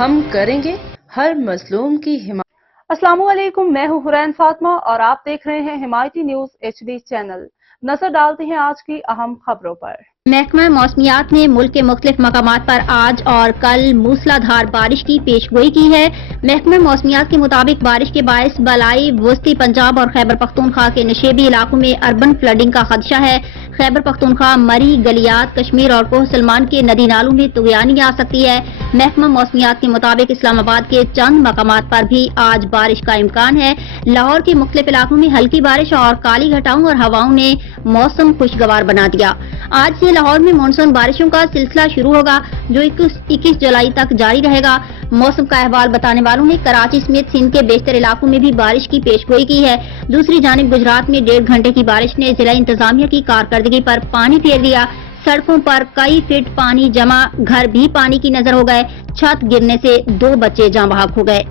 ہم کریں گے ہر مظلوم کی حمایت۔ السلام علیکم، میں ہوں حرین فاطمہ اور آپ دیکھ رہے ہیں حمایتی نیوز HD چینل۔ نظر ڈالتے ہیں آج کی اہم خبروں پر۔ محکمہ موسمیات نے ملک کے مختلف مقامات پر آج اور کل موسلادھار بارش کی پیشگوئی کی ہے۔ محکمہ موسمیات کے مطابق بارش کے باعث بالائی وسطی پنجاب اور خیبر پختونخوا کے نشیبی علاقوں میں اربن فلڈنگ کا خدشہ ہے۔ خیبر پختونخوا، مری، گلیات، کشمیر اور کوہ سلمان کے ندی نالوں میں طغیانی آ سکتی ہے۔ محکمہ موسمیات کے مطابق اسلام آباد کے چند مقامات پر بھی آج بارش کا امکان ہے۔ لاہور کے مختلف علاقوں میں ہلکی بارش اور کالی گھٹاؤں اور ہواؤں نے موسم خوشگوار بنا دیا۔ آج سے لاہور میں مانسون بارشوں کا سلسلہ شروع ہوگا جو 21 جولائی تک جاری رہے گا۔ موسم کا احوال بتانے والوں نے کراچی سمیت سندھ کے بیشتر علاقوں میں بھی بارش کی پیشگوئی کی ہے۔ دوسری جانب گجرات میں 1.5 گھنٹے کی بارش نے ضلع انتظامیہ کی کارکردگی پر پانی پھیر دیا۔ سڑکوں پر کئی فٹ پانی جمع، گھر بھی پانی کی نظر ہو گئے، چھت گرنے سے 2 بچے جاں بحق ہو گئے۔